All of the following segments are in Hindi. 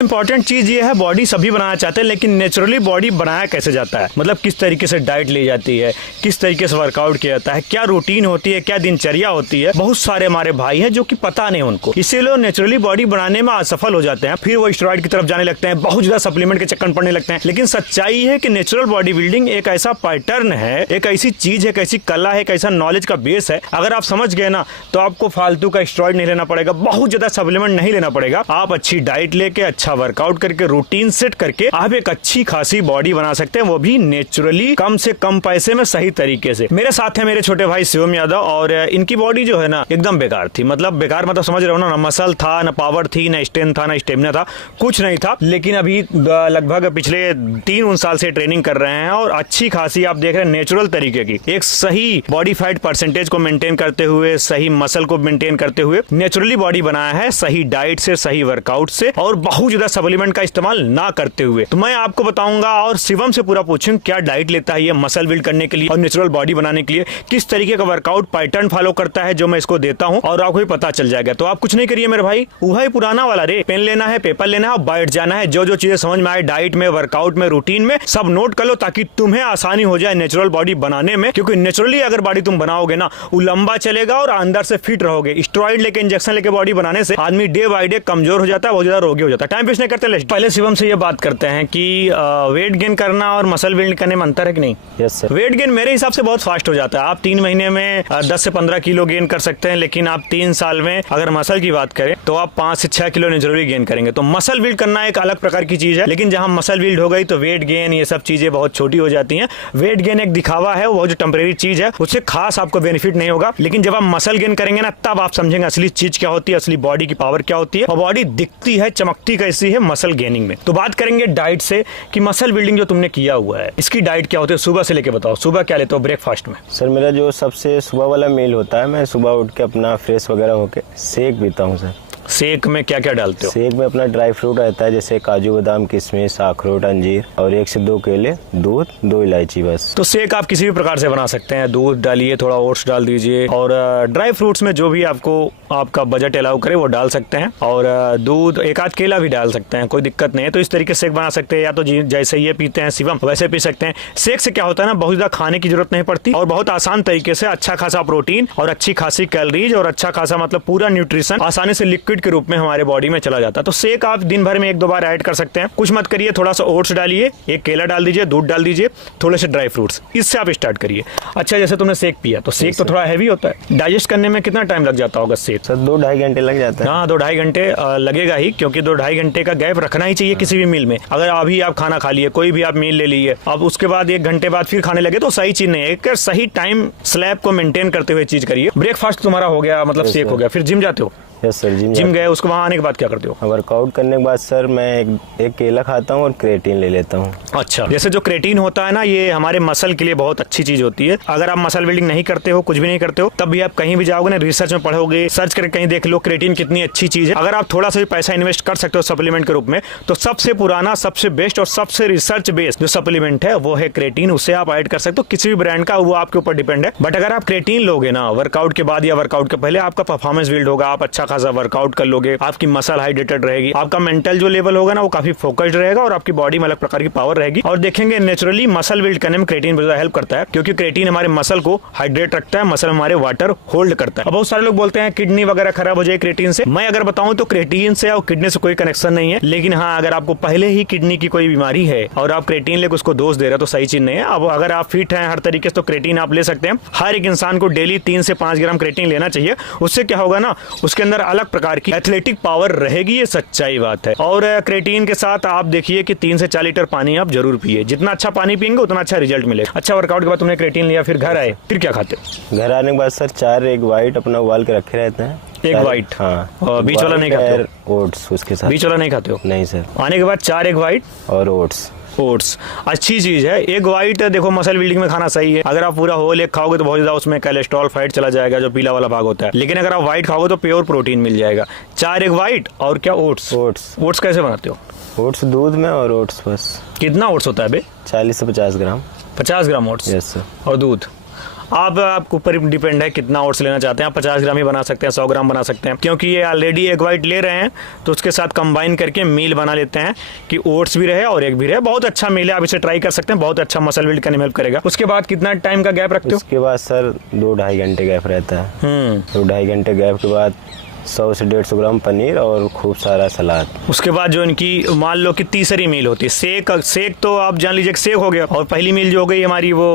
इंपॉर्टेंट चीज ये है, बॉडी सभी बनाना चाहते हैं, लेकिन नेचुरली बॉडी बनाया कैसे जाता है, मतलब किस तरीके से डाइट ली जाती है, किस तरीके से वर्कआउट किया जाता है, क्या रूटीन होती है, क्या दिनचर्या होती है। बहुत सारे हमारे भाई हैं जो कि पता नहीं उनको, इसीलिए नेचुरली बॉडी बनाने में असफल हो जाते हैं, फिर वो स्टेरॉइड की तरफ जाने लगते हैं, बहुत ज्यादा सप्लीमेंट के चक्कर पड़ने लगते हैं। लेकिन सच्चाई है कि नेचुरल बॉडी बिल्डिंग एक ऐसा पैटर्न है, एक ऐसी चीज है, एक ऐसी कला है, एक ऐसा नॉलेज का बेस है। अगर आप समझ गए ना तो आपको फालतू का स्टेरॉइड नहीं लेना पड़ेगा, बहुत ज्यादा सप्लीमेंट नहीं लेना पड़ेगा। आप अच्छी डाइट लेके, अच्छा वर्कआउट करके, रूटीन सेट करके आप एक अच्छी खासी बॉडी बना सकते हैं, वो भी नेचुरली, कम से कम पैसे में, सही तरीके से। मेरे साथ है मेरे छोटे भाई शिवम यादव, और इनकी बॉडी जो है ना एकदम बेकार थी, मतलब बेकार मतलब समझ रहे हो ना मसल था, ना पावर थी, ना स्ट्रेंथ था, ना स्टेमिना था, कुछ नहीं था। लेकिन अभी लगभग पिछले 3 साल से ट्रेनिंग कर रहे हैं और अच्छी खासी आप देख रहे हैं नेचुरल तरीके की एक सही बॉडी फैट परसेंटेज को मेंटेन करते हुए, सही मसल को मेंटेन करते हुए नेचुरली बॉडी बनाया है, सही डाइट से, सही वर्कआउट से, और बहुत ज्यादा सप्लीमेंट का इस्तेमाल ना करते हुए। तो मैं आपको बताऊंगा और शिवम से पूरा पूछूंगा क्या डाइट लेता है ये मसल बिल्ड करने के लिए और नेचुरल बॉडी बनाने के लिए, किस तरीके का वर्कआउट पैटर्न फॉलो करता है जो मैं इसको देता हूं, और आपको भी पता चल जाएगा। तो आप कुछ नहीं करिए मेरे भाई, वही पुराना वाला रे, पेन लेना है, पेपर लेना है और बैठ जाना है। जो जो चीजें समझ में आए डाइट में, वर्कआउट में, रूटीन में, सब नोट कर लो ताकि तुम्हें आसानी हो जाए नेचुरल बॉडी बनाने में। क्योंकि नेचुरली अगर बॉडी तुम बनाओगे ना, वो लंबा चलेगा और अंदर से फिट रहोगे। स्टेरॉइड लेके, इंजेक्शन लेके बॉडी बनाने से आदमी डे बाय डे कमजोर हो जाता है, बहुत ज्यादा रोगी हो जाता है। टाइम वेस्ट नहीं करते, पहले शिवम से ये बात करते हैं कि वेट गेन करना और मसल बिल्ड करने में अंतर है कि नहीं? Yes sir. वेट गेन मेरे हिसाब से बहुत फास्ट हो जाता है। आप 3 महीने में 10 से 15 किलो गेन कर सकते हैं, लेकिन आप 3 साल में अगर मसल की बात करें तो आप 5 से 6 किलो नेचुरली गेन करेंगे। तो मसल बिल्ड करना एक अलग प्रकार की चीज है, लेकिन जहां मसल बिल्ड हो गई तो वेट गेन, ये सब चीजें बहुत छोटी हो जाती हैं। वेट गेन एक दिखावा है, वो जो टेम्परेरी चीज है, उससे खास आपको बेनिफिट नहीं होगा। लेकिन जब आप मसल गेन करेंगे ना, तब आप समझेंगे असली चीज क्या होती है, असली बॉडी की पावर क्या होती है, और बॉडी दिखती है, चमकती कैसी है मसल गेनिंग में। तो बात करेंगे डाइट से कि मसल बिल्डिंग जो तुमने किया हुआ है, इसकी डाइट क्या होती है, सुबह से लेके बताओ। सुबह क्या लेते हो ब्रेकफास्ट में? सर मेरा जो सबसे सुबह वाला मील होता है, मैं सुबह उठ के अपना फ्रेश वगैरह होके शेक पीता हूँ सर। शेक में क्या क्या डालते हो? शेक में अपना ड्राई फ्रूट रहता है, जैसे काजू, बादाम, किशमिश, अखरोट, अंजीर, और 1 से 2 केले, दूध, 2 इलायची बस। तो शेक आप किसी भी प्रकार से बना सकते हैं, दूध डालिए, थोड़ा ओट्स डाल दीजिए, और ड्राई फ्रूट्स में जो भी आपको आपका बजट अलाउ करे वो डाल सकते हैं, और दूध, एक आध केला भी डाल सकते हैं, कोई दिक्कत नहीं है। तो इस तरीके से शेक बना सकते हैं, या तो जैसे ये पीते हैं शिवम वैसे पी सकते हैं। शेक से क्या होता है ना, बहुत ज्यादा खाने की जरूरत नहीं पड़ती और बहुत आसान तरीके से अच्छा खासा प्रोटीन और अच्छी खासी कैलोरीज और अच्छा खासा मतलब पूरा न्यूट्रिशन आसानी से लिक्विड के रूप में हमारे बॉडी में चला जाता है। तो शेक आप दिन भर में 1-2 बार ऐड कर सकते हैं। कुछ मत करिए, थोड़ा सा ओट्स डालिए, 1 केला डाल दीजिए, दूध डाल दीजिए, थोड़े से ड्राई फ्रूट्स, इससे आप स्टार्ट करिए। अच्छा, जैसे तुमने शेक पिया तो शेक तो थोड़ा हैवी होता है, डाइजेस्ट करने में कितना टाइम लग जाता होगा शेक? सर 2-2.5 घंटे लग जाता है। हाँ, 2-2.5 घंटे लगेगा ही, क्योंकि 2-2.5 घंटे का गैप रखना ही चाहिए किसी भी मील में। अगर अभी आप खाना खा लिए, कोई भी आप मील ले लिए, अब उसके बाद 1 घंटे बाद फिर खाने लगे तो सही चीज नहीं है। एक सही टाइम स्लैब को मेंटेन करते हुए चीज करिए। ब्रेकफास्ट तुम्हारा हो गया, मतलब शेक हो गया, फिर जिम जाते हो? यस सर, जिम गए, उसको वहाँ आने के बाद क्या करते हो? वर्कआउट करने के बाद सर मैं एक केला खाता हूँ और क्रेटीन ले लेता हूँ। अच्छा, जैसे जो क्रेटीन होता है ना, ये हमारे मसल के लिए बहुत अच्छी चीज होती है। अगर आप मसल बिल्डिंग नहीं करते हो, कुछ भी नहीं करते हो, तब भी आप कहीं भी जाओगे ना, रिसर्च में पढ़ोगे, सर्च करके कहीं देख लो क्रेटीन कितनी अच्छी चीज है। अगर आप थोड़ा सा भी पैसा इन्वेस्ट कर सकते हो सप्लीमेंट के रूप में, तो सबसे पुराना, सबसे बेस्ट और सबसे रिसर्च बेस्ड जो सप्लीमेंट है वो है क्रेटीन। उसे आप ऐड कर सकते हो किसी भी ब्रांड का, वो आपके ऊपर डिपेंड है। बट अगर आप क्रेटीन लोगे ना वर्कआउट के बाद या वर्कआउट के पहले, आपका परफॉर्मेंस बिल्ड होगा, आप अच्छा खासा वर्कआउट कर लोगे, आपकी मसल हाइड्रेटेड रहेगी, आपका मेंटल जो लेवल होगा ना वो काफी फोकस्ड रहेगा, और आपकी बॉडी में अलग प्रकार की पावर रहेगी। और देखेंगे नेचुरली मसल बिल्ड करने में क्रेटीन बहुत हेल्प करता है, क्योंकि क्रेटीन हमारे मसल को हाइड्रेट रखता है, मसल हमारे वाटर होल्ड करता है। अब बहुत सारे लोग बोलते हैं किडनी वगैरह खराब हो जाए क्रेटीन से। मैं अगर बताऊं तो क्रेटीन से और किडनी से कोई कनेक्शन नहीं है, लेकिन हाँ, अगर आपको पहले ही किडनी की कोई बीमारी है और आप क्रेटीन लेकर उसको दोष दे रहे हो तो सही चीज नहीं है। अब अगर आप फिट हैं हर तरीके से तो क्रेटीन आप ले सकते हैं। हर एक इंसान को डेली 3 से 5 ग्राम क्रेटीन लेना चाहिए। उससे क्या होगा ना, उसके अंदर अलग प्रकार की एथलेटिक पावर रहेगी, ये सच्चाई बात है। और क्रेटीन के साथ आप देखिए कि 3 से 4 लीटर पानी आप जरूर पिए। जितना अच्छा पानी पिएंगे उतना अच्छा रिजल्ट मिलेगा। अच्छा, वर्कआउट के बाद तुमने क्रेटीन लिया, फिर घर आए, फिर क्या खाते हो? घर आने के बाद सर 4 एग वाइट अपना उबाल के रखे रहते हैं। एक वाइट? हाँ। और बीच वाला नहीं खाते हो? ओट्स उसके साथ। बीच वाला नहीं खाते हो? नहीं सर। आने के बाद 4 एग वाइट और ओट्स। ओट्स अच्छी चीज है। एग वाइट देखो मसल बिल्डिंग में खाना सही है। अगर आप पूरा होल एग खाओगे तो बहुत ज्यादा उसमें कोलेस्ट्रॉल फैट चला जाएगा, जो पीला वाला भाग होता है। लेकिन अगर आप व्हाइट खाओगे तो प्योर प्रोटीन मिल जाएगा। 4 एग वाइट और क्या ओट्स? ओट्स कैसे बनाते हो? ओट्स दूध में और ओट्स बस। कितना ओट्स होता है बे? 40 से 50 ग्राम। 50 ग्राम ओट्स? Yes sir. और दूध? आपके ऊपर डिपेंड है कितना ओट्स लेना चाहते हैं। आप 50 ग्राम ही बना सकते हैं, 100 ग्राम बना सकते हैं, क्योंकि ये ऑलरेडी एग वाइट ले रहे हैं तो उसके साथ कंबाइन करके मील बना लेते हैं कि ओट्स भी रहे और एग भी रहे। बहुत अच्छा मील है, आप इसे ट्राई कर सकते हैं, बहुत अच्छा मसल बिल्ड करने में हेल्प करेगा। उसके बाद कितना टाइम का गैप रखते हो? उसके बाद सर 2-2.5 घंटे गैप रहता है। 2-2.5 घंटे गैप के बाद 100 से 150 ग्राम पनीर और खूब सारा सलाद। उसके बाद जो इनकी मान लो कि तीसरी मील होती है, सेक तो आप जान लीजिए सेक हो गया, और पहली मील जो हो गई हमारी वो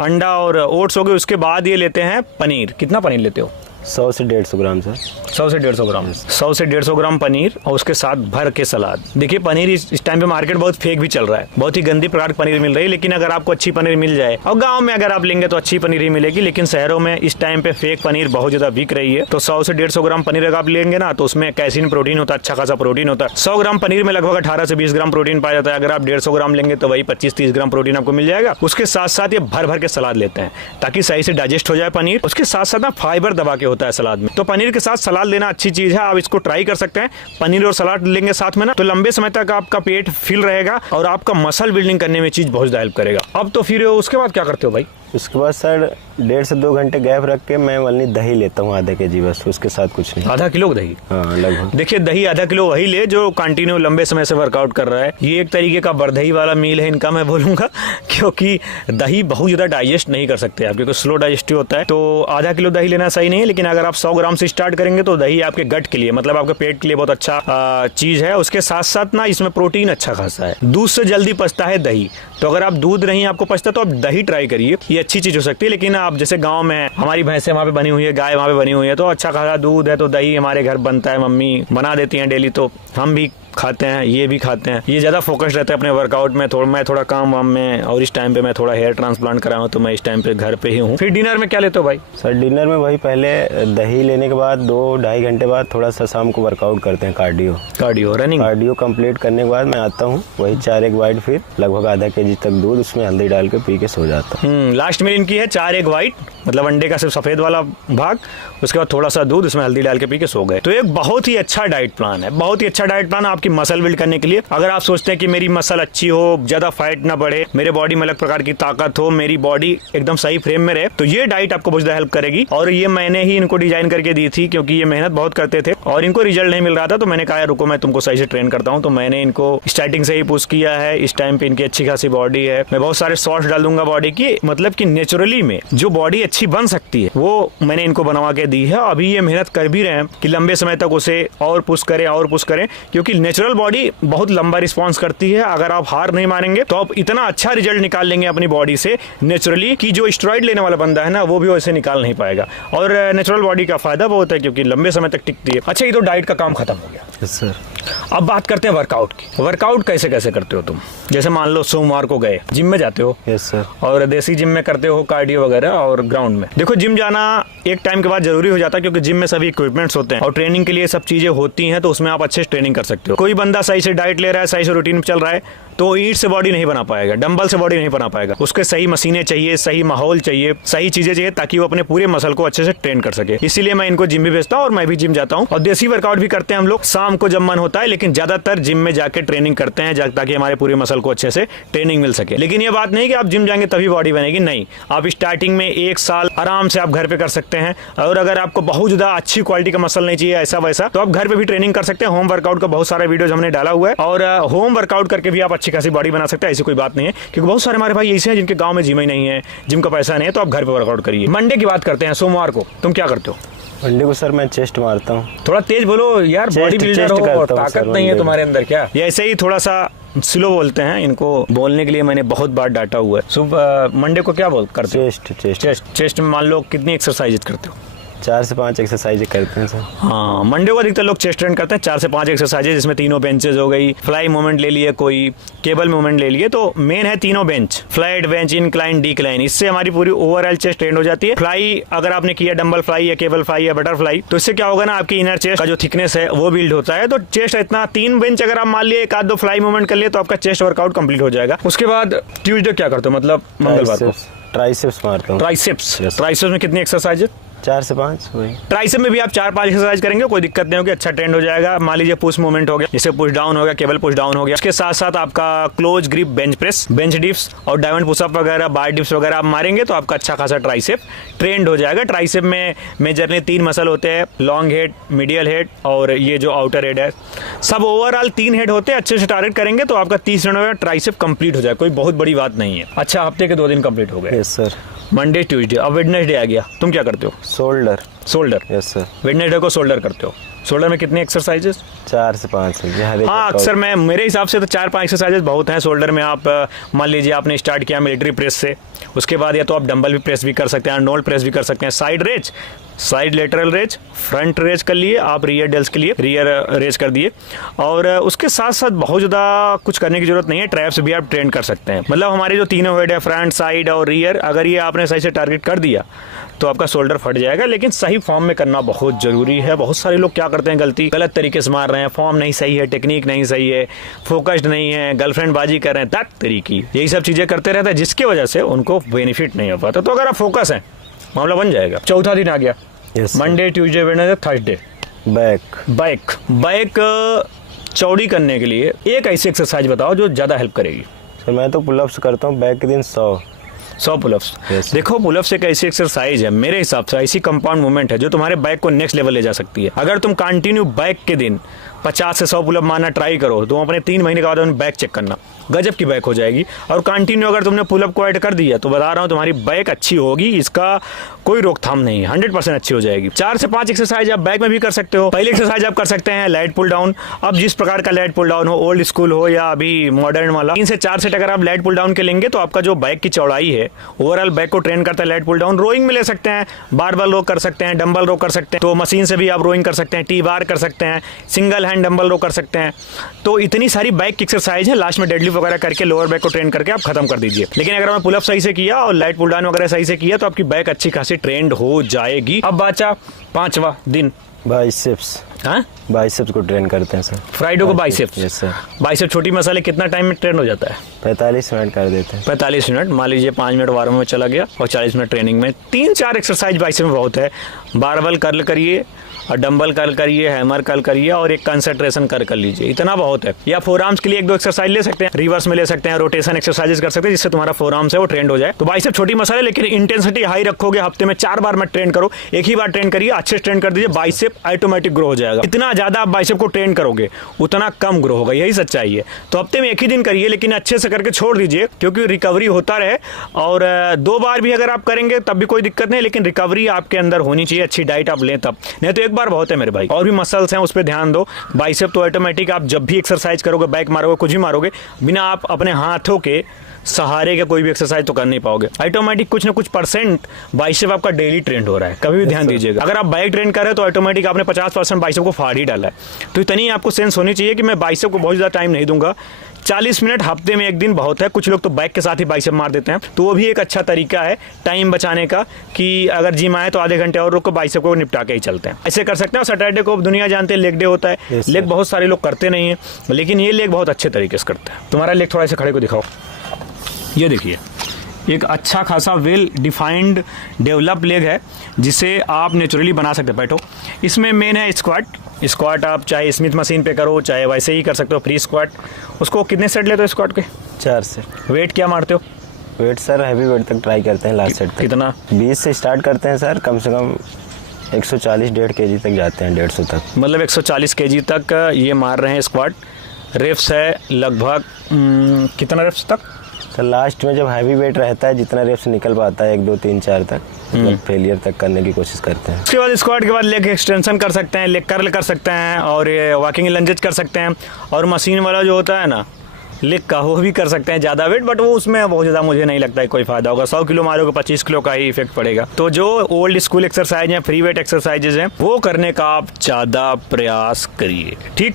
अंडा और ओट्स हो गए। उसके बाद ये लेते हैं पनीर। कितना पनीर लेते हो? 100 से 150 ग्राम सर। 100 से 150 ग्राम 100 से 150 ग्राम पनीर और उसके साथ भर के सलाद। देखिए पनीर इस टाइम पे मार्केट बहुत फेक भी चल रहा है, बहुत ही गंदी प्रकार की पनीर मिल रही है, लेकिन अगर आपको अच्छी पनीर मिल जाए और गांव में अगर आप लेंगे तो अच्छी पनीर ही मिलेगी, लेकिन शहरों में इस टाइम पे फेक पनीर बहुत ज्यादा बिक रही है। तो 100 से 150 ग्राम पनीर अगर आप लेंगे ना तो उसमें कैसीन प्रोटीन होता है, अच्छा खासा प्रोटीन होता है। 100 ग्राम पनीर में लगभग 18 से 20 ग्राम प्रोटीन पाया जाता है। अगर आप 150 ग्राम लेंगे तो वही 25-30 ग्राम प्रोटीन आपको मिल जाएगा। उसके साथ साथ ये भर भर के सलाद लेते हैं ताकि सही से डाइजेस्ट हो जाए पनीर। उसके साथ साथ ना फाइबर दबा के होता है सलाद में, तो पनीर के साथ सलाद लेना अच्छी चीज है। आप इसको ट्राई कर सकते हैं। पनीर और सलाद लेंगे साथ में ना तो लंबे समय तक आपका पेट फिल रहेगा और आपका मसल बिल्डिंग करने में चीज बहुत हेल्प करेगा। अब तो फिर उसके बाद क्या करते हो भाई? उसके बाद सर 1.5 से 2 घंटे गैप रख के मैं वनली दही लेता हूँ आधा केजी, बस उसके साथ कुछ नहीं। आधा किलो दही? हाँ लगभग। देखिए दही आधा किलो वही ले जो कंटिन्यू लंबे समय से वर्कआउट कर रहा है। ये एक तरीके का बरदही वाला मील है इनका, मैं बोलूंगा, क्योंकि दही बहुत ज्यादा डाइजेस्ट नहीं कर सकते आप, क्योंकि स्लो डाइजेस्टिव होता है। तो आधा किलो दही लेना सही नहीं है, लेकिन अगर आप 100 ग्राम से स्टार्ट करेंगे तो दही आपके गट के लिए, मतलब आपके पेट के लिए बहुत अच्छा चीज है। उसके साथ साथ ना इसमें प्रोटीन अच्छा खासा है। दूध से जल्दी पचता है दही, तो अगर आप दूध नहीं आपको पचता तो आप दही ट्राई करिए, ये अच्छी चीज हो सकती है। लेकिन आप जैसे गांव में हमारी भैंसें वहाँ पे बनी हुई है, गाय वहाँ पे बनी हुई है, तो अच्छा खासा दूध है तो दही हमारे घर बनता है, मम्मी बना देती हैं डेली, तो हम भी खाते हैं, ये भी खाते हैं। ये ज़्यादा फोकस रहता है अपने वर्कआउट में। मैं थोड़ा काम वाम में, और इस टाइम पे मैं थोड़ा हेयर ट्रांसप्लांट करा हूँ तो मैं इस टाइम पे घर पे ही हूँ। फिर डिनर में क्या लेते हो भाई? सर डिनर में वही पहले दही लेने के बाद 2-2.5 घंटे बाद थोड़ा सा शाम को वर्कआउट करते हैं, कार्डियो रनिंग। कार्डियो कंप्लीट करने के बाद मैं आता हूँ, वही 4 एग वाइट, फिर लगभग आधा केजी तक दूध, उसमें हल्दी डाल के पी के सो जाता हूँ। लास्ट में इनकी है 4 एग वाइट, मतलब अंडे का सिर्फ सफेद वाला भाग, उसके बाद थोड़ा सा दूध, उसमें हल्दी डाल के पी के सो गए। तो एक बहुत ही अच्छा डाइट प्लान है, बहुत ही अच्छा डाइट प्लान आपकी मसल बिल्ड करने के लिए। अगर आप सोचते हैं कि मेरी मसल अच्छी हो, ज्यादा फैट ना बढ़े, मेरे बॉडी में अलग प्रकार की ताकत हो, मेरी बॉडी एकदम सही फ्रेम में रहे, तो ये डाइट आपको बहुत ज्यादा हेल्प करेगी। और ये मैंने ही इनको डिजाइन करके दी थी, क्योंकि ये मेहनत बहुत करते थे और इनको रिजल्ट नहीं मिल रहा था, तो मैंने कहा रुको मैं तुमको सही से ट्रेन करता हूँ। तो मैंने इनको स्टार्टिंग से ही पुश किया है। इस टाइम पे इनकी अच्छी खासी बॉडी है। मैं बहुत सारे शॉर्ट्स डाल दूंगा बॉडी की, मतलब कि नेचुरली में जो बॉडी अच्छी बन सकती है वो मैंने इनको बनवा के दी है। अभी ये मेहनत कर भी रहे हैं कि लंबे समय तक उसे और पुश करें, क्योंकि नेचुरल बॉडी बहुत लंबा रिस्पॉन्स करती है। अगर आप हार नहीं मानेंगे तो आप इतना अच्छा रिजल्ट निकाल लेंगे अपनी बॉडी से नेचुरली कि जो स्टेरॉइड लेने वाला बंदा है ना वो भी वैसे निकाल नहीं पाएगा। और नेचुरल बॉडी का फायदा बहुत है क्योंकि लंबे समय तक टिकती है। अच्छा, ये तो डाइट का काम खत्म हो गया। Yes sir. अब बात करते हैं वर्कआउट की। वर्कआउट कैसे कैसे करते हो तुम? जैसे मान लो सोमवार को गए, जिम में जाते हो? Yes sir. और देसी जिम में करते हो कार्डियो वगैरह और ग्राउंड में? देखो जिम जाना एक टाइम के बाद जरूरी हो जाता है, क्योंकि जिम में सभी इक्विपमेंट्स होते हैं और ट्रेनिंग के लिए सब चीजें होती हैं, तो उसमें आप अच्छे से ट्रेनिंग कर सकते हो। कोई बंदा सही से डाइट ले रहा है, सही से रूटीन चल रहा है, तो ईंट से बॉडी नहीं बना पाएगा, डंबल से बॉडी नहीं बना पाएगा। उसके सही मशीनें चाहिए, सही माहौल चाहिए, सही चीजें चाहिए, ताकि वो अपने पूरे मसल को अच्छे से ट्रेन कर सके। इसीलिए मैं इनको जिम भी भेजता हूँ और मैं भी जिम जाता हूँ। और देसी वर्कआउट भी करते हैं हम लोग शाम को जब मन होता है, लेकिन ज्यादातर जिम में जाके ट्रेनिंग करते हैं ताकि हमारे पूरे मसल को अच्छे से ट्रेनिंग मिल सके। लेकिन ये बात नहीं कि आप जिम जाएंगे तभी बॉडी बनेगी, नहीं। आप स्टार्टिंग में 1 साल आराम से आप घर पे कर सकते हैं। और अगर आपको बहुत ज्यादा अच्छी क्वालिटी का मसल नहीं चाहिए ऐसा वैसा, तो आप घर पे भी ट्रेनिंग कर सकते हैं। होम वर्कआउट का बहुत सारा वीडियोज हमने डाला हुआ है, और होम वर्कआउट करके भी आप अच्छी खासी बॉडी बना सकते हैं। ऐसी कोई बात नहीं है, क्योंकि बहुत सारे हमारे भाई ऐसे हैं जिनके गांव में जिम ही नहीं है, जिम का पैसा नहीं है, तो आप घर पे वर्कआउट करिए। मंडे की बात करते हैं, सोमवार को तुम क्या करते हो? मंडे को सर मैं चेस्ट मारता हूँ। थोड़ा तेज बोलो यार, बॉडी बिल्डर हो और ताकत नहीं है तुम्हारे अंदर क्या? ये ऐसे ही थोड़ा सा स्लो बोलते हैं, इनको बोलने के लिए मैंने बहुत बार डांटा हुआ है। सुबह मंडे को क्या करते हो? चेस्ट में मान लो कितनी एक्सरसाइज करते हो? 4 से 5 एक्सरसाइज करते हैं सर। हाँ, मंडे को अधिकतर लोग चेस्ट ट्रेन करते हैं। 4 से 5 एक्सरसाइज जिसमें तीनों बेंचेस हो गई, फ्लाई मूवमेंट ले लिए, कोई केबल मूवमेंट ले लिए। तो मेन है तीनों bench, flat bench, incline, decline. इससे हमारी पूरी ओवरऑल चेस्ट ट्रेन हो जाती है। फ्लाई अगर आपने किया, डंबल फ्लाई या केबल फ्लाई या बटरफ्लाई, तो इससे क्या होगा ना, आपकी इनर चेस्ट का जो थिकनेस है वो बिल्ड होता है। तो चेस्ट इतना 3 बेंच अगर आप मान लिए, 1-2 फ्लाई मूवमेंट कर लिए, तो आपका चेस्ट वर्कआउट कंप्लीट हो जाएगा। उसके बाद ट्यूसडे क्या करते हो, मतलब मंगलवार को? ट्राइसेप्स मारता हूँ। ट्राइसेप्स में कितनी एक्सरसाइज है? 4 से 5 वही। ट्राइसेप में भी आप 4-5 एक्सरसाइज करेंगे, कोई दिक्कत नहीं होगी, अच्छा ट्रेंड हो जाएगा। मान लीजिए पुश मूवमेंट हो गया, जैसे पुश डाउन हो गया, केबल पुश डाउन हो गया, उसके साथ साथ आपका close grip bench press, bench dips और डायमंड पुशअप वगैरह, बार डिप्स वगैरह आप मारेंगे तो आपका अच्छा खासा ट्राइसेप ट्रेंड हो जाएगा। ट्राइसेप में मेजरली 3 मसल होते हैं, लॉन्ग हेड, मीडियल हेड और ये जो आउटर हेड है, सब ओवरऑल 3 हेड होते हैं। अच्छे से टारगेट करेंगे तो आपका 30 मिनट में ट्राइसेप कंप्लीट हो जाए, कोई बहुत बड़ी बात नहीं है। अच्छा, हफ्ते के 2 दिन कंप्लीट हो गए। Yes sir. मंडे ट्यूसडे, अब वेडनेसडे आ गया, तुम क्या करते हो? Shoulder. Shoulder. Yes sir. Wednesday को शोल्डर करते हो। शोल्डर में कितने एक्सरसाइजेस? 4 से 5 है। हाँ, अक्सर मैं मेरे हिसाब से तो 4-5 एक्सरसाइजेस बहुत हैं। शोल्डर में आप मान लीजिए आपने स्टार्ट किया मिलिट्री प्रेस से, उसके बाद या तो आप डंबल भी प्रेस भी कर सकते हैं, अर्नोल्ड प्रेस भी कर सकते हैं, side raise, side lateral raise, front raise कर लिए आप, रियर डेल्स के लिए रियर रेज कर दिए। और उसके साथ साथ बहुत ज़्यादा कुछ करने की जरूरत नहीं है, ट्रैप्स भी आप ट्रेन कर सकते हैं। मतलब हमारे जो तीनों हेड है, फ्रंट, साइड और रियर, अगर ये आपने सही से टारगेट कर दिया तो आपका शोल्डर फट जाएगा। लेकिन सही फॉर्म में करना बहुत जरूरी है। बहुत सारे लोग क्या करते हैं, गलती गलत तरीके से मार रहे हैं, फॉर्म नहीं सही है, टेक्निक नहीं सही है, फोकस्ड नहीं है, गर्लफ्रेंड बाजी कर रहे हैं, दैट तरीकी, यही सब चीज़ें करते रहते हैं, जिसकी वजह से उनको बेनिफिट नहीं हो पाता। तो अगर आप फोकस हैं, मामला बन जाएगा। चौथा दिन आ गया, Monday Tuesday Wednesday Thursday. Back चौड़ी करने के लिए एक ऐसी एक्सरसाइज बताओ जो ज़्यादा हेल्प करेगी। सर मैं तो पुलअप्स करता हूँ बैक के दिन 100 पुलअप्स। देखो, पुलअप्स एक ऐसी एक्सरसाइज है, मेरे हिसाब से ऐसी कंपाउंड मूवमेंट है जो तुम्हारे बैक को नेक्स्ट लेवल ले जा सकती है। अगर तुम कंटिन्यू बैक के दिन 50 से 100 पुलअप मारना ट्राई करो तो अपने 3 महीने के बाद बैक चेक करना, गजब की बैक हो जाएगी। और कंटिन्यू अगर तुमने पुलअप को ऐड कर दिया तो बता रहा हूँ तुम्हारी बैक अच्छी होगी, इसका कोई रोकथाम नहीं है, 100% अच्छी हो जाएगी। 4 से 5 एक्सरसाइज आप बैक में भी कर सकते हो। पहली एक्सरसाइज आप कर सकते हैं लाइट पुल डाउन। अब जिस प्रकार का लाइट पुल डाउन हो, ओल्ड स्कूल हो या अभी मॉडर्न वाला, 3 से 4 सेट अगर आप लाइट पुल डाउन के लेंगे तो आपका जो बैक की चौड़ाई है, ओवरऑल बैक को ट्रेन करता है लाइट पुल डाउन। रोइंग में ले सकते हैं, बारबल रो कर सकते हैं, डंबल रो कर सकते हैं, तो मशीन से भी आप रोइंग कर सकते हैं, टी बार कर सकते हैं, सिंगल हैंड डंबल रो कर सकते हैं। तो इतनी सारी बैक की एक्सरसाइज है, लास्ट में डेडलिफ्ट वगैरह करके लोअर बैक को ट्रेन करके आप खत्म कर दीजिए। लेकिन अगर मैं पुलअप सही से किया और लाइट पुल डाउन वगैरह सही से किया तो आपकी बैक अच्छी खासी ट्रेंड हो जाएगी। अब बचा 5वां दिन, बाइसेप्स। हाँ, बाइसेप्स को ट्रेन करते हैं सर। फ्राइडे को बाइसेप्स। Yes sir. बाइसेप छोटी मसाले कितना टाइम में ट्रेन हो जाता है? 45 मिनट कर देते हैं। 45 मिनट, मान लीजिए 5 मिनट वार्म में चला गया और 40 मिनट ट्रेनिंग में। 3-4 एक्सरसाइज बाइसेप में बहुत है। बारबल कर्ल करिए और डंबल कर्ल करिए, हैमर कर्ल करिए और एक कंसंट्रेशन कर्ल कर लीजिए, इतना बहुत है। या फोर आर्म्स के लिए 1-2 एक्सरसाइज ले सकते हैं, रिवर्स में ले सकते हैं, रोटेशन एक्सरसाइजेस कर सकते हैं जिससे तुम्हारा फोर आर्म्स है वो ट्रेंड हो जाए। तो बाइसेप छोटी मसाले, लेकिन इंटेंसिटी हाई रखोगे, हफ्ते में 4 बार मत ट्रेन करो, एक ही बार ट्रेन करिए, अच्छे से ट्रेन कर दीजिए, बाइसेप ऑटोमेटिक ग्रो हो जाएगा। इतना ज्यादा आप बाइसेप को ट्रेन करोगे उतना कम ग्रो होगा, यही सच्चाई है। तो हफ्ते में 1 ही दिन करिए, लेकिन अच्छे से करके छोड़ दीजिए, क्योंकि रिकवरी होता रहे। और 2 बार भी अगर आप करेंगे तब भी कोई दिक्कत नहीं, लेकिन रिकवरी आपके अंदर होनी चाहिए, अच्छी डाइट आप लें तब, नहीं तो 1 बार बहुत है मेरे भाई। और भी मसल्स हैं उस पर ध्यान दो। बाइसेप तो ऑटोमेटिक आप जब भी एक्सरसाइज करोगे, बैक मारोगे, कुछ भी मारोगे, बिना आप अपने हाथों के सहारे के कोई भी एक्सरसाइज तो कर नहीं पाओगे। ऑटोमेटिक कुछ ना कुछ परसेंट बाइसेप आपका डेली ट्रेंड हो रहा है, कभी भी ध्यान दीजिएगा। अगर आप बैक ट्रेन कर रहे हो तो ऑटोमेटिक आपने 50% बाइसेप को फाड़ ही डाला है। तो इतनी आपको सेंस होनी चाहिए कि मैं बाइसेप को बहुत ज़्यादा टाइम नहीं दूंगा, 40 मिनट हफ्ते में 1 दिन बहुत है। कुछ लोग तो बैक के साथ ही बाइसेप मार देते हैं, तो वो भी एक अच्छा तरीका है टाइम बचाने का, कि अगर जिम आए तो आधे घंटे और रुको, बाइसेप को निपटा के ही चलते हैं। ऐसे कर सकते हैं। और सैटरडे को दुनिया जानते हैं लेग डे होता है। लेग बहुत सारे लोग करते नहीं है, लेकिन ये लेग बहुत अच्छे तरीके से करते हैं। तुम्हारा लेग थोड़ा सा खड़े को दिखाओ, ये देखिए, एक अच्छा खासा वेल डिफाइंड डेवलप लेग है जिसे आप नेचुरली बना सकते हैं। बैठो, इसमें मेन है स्क्वाट आप चाहे स्मिथ मशीन पे करो, चाहे वैसे ही कर सकते हो फ्री स्क्वाट। उसको कितने सेट लेते हो स्क्वाट के? 4 सेट। वेट क्या मारते हो? वेट सर हैवी वेट तक ट्राई करते हैं, लास्ट सेट तक। कितना? 20 से स्टार्ट करते हैं सर, कम से कम 140-1.5 kg तक जाते हैं, 150 तक। मतलब 140 kg तक ये मार रहे हैं स्क्वाट। रेप्स है लगभग कितना रेप्स तक? तो लास्ट में जब हैवी वेट रहता है, जितना रेप्स निकल पाता है 1, 2, 3, 4 तक, मतलब फेलियर तक करने की कोशिश करते हैं। उसके बाद स्क्वाट के बाद लेग एक्सटेंशन कर सकते हैं, लेग कर्ल कर सकते हैं और वॉकिंग लंजेस कर सकते हैं। और मशीन वाला जो होता है ना लेग का, वो भी कर सकते हैं ज़्यादा वेट, बट वो उसमें बहुत ज़्यादा मुझे नहीं लगता है कोई फायदा होगा। 100 किलो मारोगे 25 किलो का ही इफेक्ट पड़ेगा। तो जो ओल्ड स्कूल एक्सरसाइज हैं, फ्री वेट एक्सरसाइजेज हैं, वो करने का आप ज़्यादा प्रयास करिए, ठीक।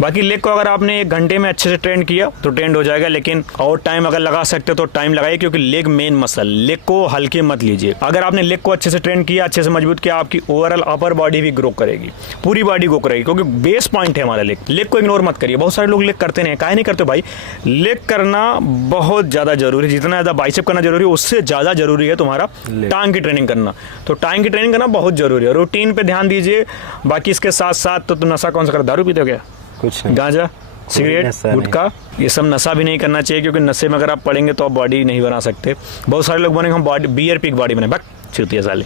बाकी लेग को अगर आपने 1 घंटे में अच्छे से ट्रेंड किया तो ट्रेंड हो जाएगा, लेकिन और टाइम अगर लगा सकते हो तो टाइम लगाइए, क्योंकि लेग मेन मसल, लेग को हल्के मत लीजिए। अगर आपने लेग को अच्छे से ट्रेंड किया, अच्छे से मजबूत किया, आपकी ओवरऑल अपर बॉडी भी ग्रो करेगी, पूरी बॉडी ग्रो करेगी, क्योंकि बेस पॉइंट है हमारा लेग। लेग को इग्नोर मत करिए। बहुत सारे लोग लेग करते नहीं, काहे नहीं करते भाई? लेग करना बहुत ज़्यादा जरूरी है। जितना ज़्यादा बाइसेप करना जरूरी है, उससे ज़्यादा जरूरी है तुम्हारा टांग की ट्रेनिंग करना। तो टांग की ट्रेनिंग करना बहुत जरूरी है। रूटीन पे ध्यान दीजिए। बाकी इसके साथ साथ तो नशा कौन सा कर, दारू पीते हो क्या? कुछ नहीं। गांजा, सिगरेट, गुटखा, ये सब नशा भी नहीं करना चाहिए, क्योंकि नशे में अगर आप पड़ेंगे तो आप बॉडी नहीं बना सकते। बहुत सारे लोग बनेंगे हम बॉडी बियर पी बॉडी बने, बक छूती है साले।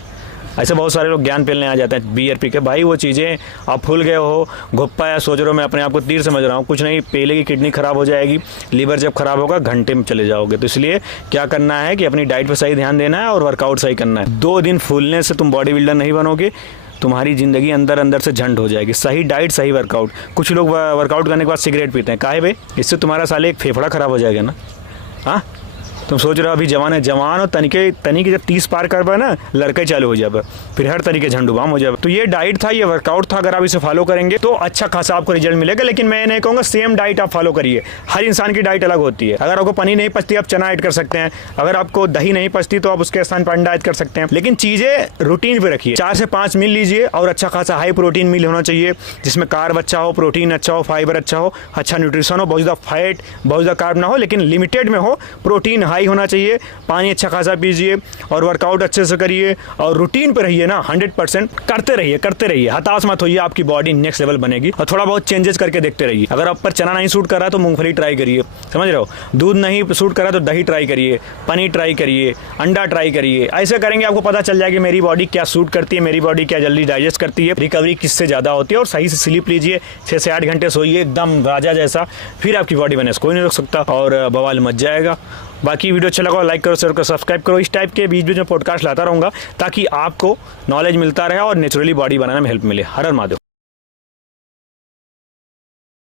ऐसे बहुत सारे लोग ज्ञान पेलने आ जाते हैं बियर पी के। भाई वो चीज़ें आप भूल गए हो, घुप्पा या सोच रहे हो मैं अपने आप को तीर समझ रहा हूँ, कुछ नहीं। पहले की किडनी खराब हो जाएगी, लीवर जब खराब होगा घंटे में चले जाओगे। तो इसलिए क्या करना है कि अपनी डाइट पर सही ध्यान देना है और वर्कआउट सही करना है। 2 दिन फूलने से तुम बॉडी बिल्डर नहीं बनोगे, तुम्हारी ज़िंदगी अंदर अंदर से झंड हो जाएगी। सही डाइट, सही वर्कआउट। कुछ लोग वर्कआउट करने के बाद सिगरेट पीते हैं, काहे भाई? इससे तुम्हारा साले एक फेफड़ा खराब हो जाएगा ना। हाँ, तुम सोच रहे हो अभी जवान है, जवान और तनिके जब 30 पार कर पाए ना, लड़के चालू हो जाए, फिर हर तरीके झंडुबाम हो जाए। तो ये डाइट था, ये वर्कआउट था। अगर आप इसे फॉलो करेंगे तो अच्छा खासा आपको रिजल्ट मिलेगा। लेकिन मैं नहीं कहूँगा सेम डाइट आप फॉलो करिए, हर इंसान की डाइट अलग होती है। अगर आपको पनीर नहीं पचती आप चना ऐड कर सकते हैं, अगर आपको दही नहीं पचती तो आप उसके स्थान पर अंडा ऐड कर सकते हैं। लेकिन चीज़ें रूटीन पे रखिए। 4 से 5 मील लीजिए और अच्छा खासा हाई प्रोटीन मील होना चाहिए, जिसमें कार्ब अच्छा हो, प्रोटीन अच्छा हो, फाइबर अच्छा हो, अच्छा न्यूट्रिशन हो, बहुत ज़्यादा फैट, बहुत ज़्यादा कार्ब ना हो, लेकिन लिमिटेड में हो। प्रोटीन हाई होना चाहिए, पानी अच्छा खासा पीजिए और वर्कआउट अच्छे से करिए और रूटीन पे रहिए ना। 100% करते रहिए, हताश मत होइए। आपकी बॉडी नेक्स्ट लेवल बनेगी। और थोड़ा बहुत चेंजेस करके देखते रहिए। अगर आप पर चना नहीं सूट कर रहा है तो मूंगफली ट्राई करिए, समझ रहे हो? दूध नहीं सूट कर रहा तो दही ट्राई करिए, पनीर ट्राई करिए, अंडा ट्राई करिए। ऐसे करेंगे आपको पता चल जाएगा मेरी बॉडी क्या सूट करती है, मेरी बॉडी क्या जल्दी डाइजेस्ट करती है, रिकवरी किससे ज़्यादा होती है। और सही से स्लीप लीजिए, 6 से 8 घंटे सोइए एकदम राजा जैसा, फिर आपकी बॉडी बने, कोई नहीं रोक सकता और बवाल मच जाएगा। बाकी वीडियो अच्छा लगा लाइक करो, शेयर करो, सब्सक्राइब करो। इस टाइप के बीच बीच में पॉडकास्ट लाता रहूँगा ताकि आपको नॉलेज मिलता रहे और नेचुरली बॉडी बनाने में हेल्प मिले। हर हर महादेव।